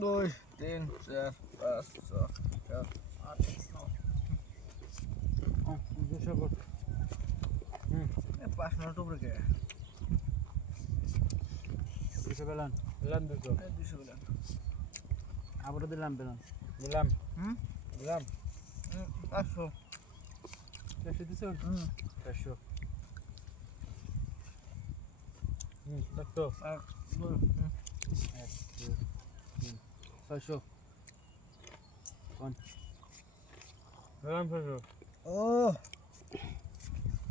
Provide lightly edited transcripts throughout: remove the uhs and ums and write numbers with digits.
2 3 4 5 6 7 8 দুশো কত? 5 মিনিট উপরে কে দুশো পেলাম পেলাম দুশো 200 বলেন আবার দিলাম পেলাম দিলাম দিলাম 500 চারশো দিছো চারশো চারশো ছয়শো কোন পেলাম ছয়শো ও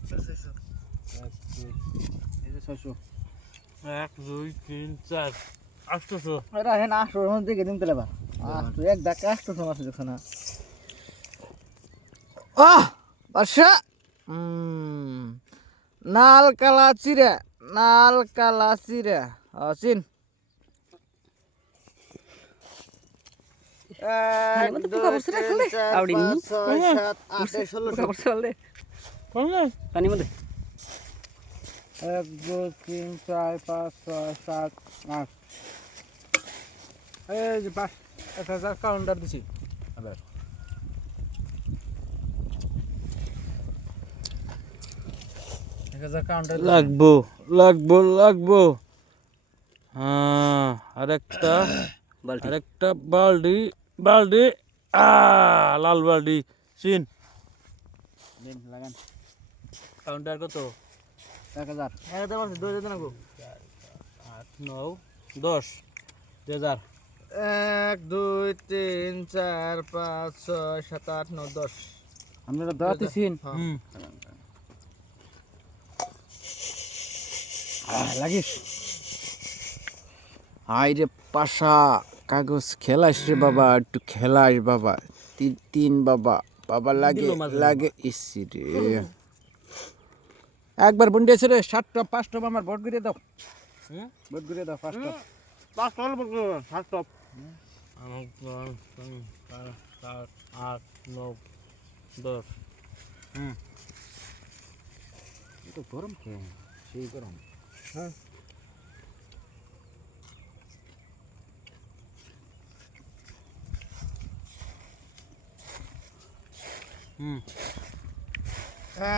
600 এই যে ছয়শো 1 2 3 4 800 এটা হেন 800 এর মধ্যে দিন তেলে বা 800 এক ধাক্কা 800 মাছ দেখছ না বাদশা নাল কালা চিরা চিন 1 2 3 4 5 6 7 8 16 পানি মধ্যে 1 2 3 4 5 6 7 8 এই যে 1000 কাউন্টার দিছি আবার 1000 কাউন্টার লাগবো হ্যাঁ আরেকটা বালতি লাল বালতি চিন দিন লাগান কাউন্টার কত 1000 1000 2 দিন লাগবো 8 9 10 2000 1 2 3 4 5 6 7 8 9 10 আমরা দাঁতিছিন লাগিস হাই রে পাশা কাগজ খেলাস রে বাবা একটু খেলাস বাবা তিন বাবা বাবা লাগে ইসি রে একবার বন্ডিয়েছে রে 7টা 5টা আমার ভোট করে দাও ভোট করে দাও 5টা 5 টাকা বলবো 7 টপ 8 9 10 তো গরম কে সেই গরম হ্যাঁ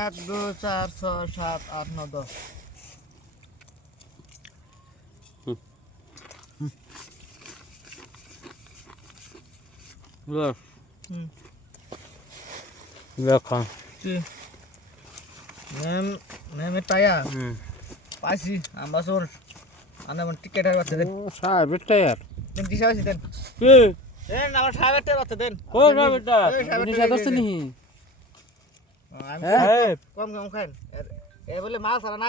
এক 2 4 6 7 8 9 10 10 দেখা নেম টায়া পাইছি আমবাসর আনা মন টিকেট আর বাচ্চা দেন ও সাহেব টায়ার দেন দিশা আছে দেন কি দেন আমার সাহেবের টায়া বাচ্চা দেন কই না বেটা জিনিস আছে নি কম কম খান এ বলে মাছ আর না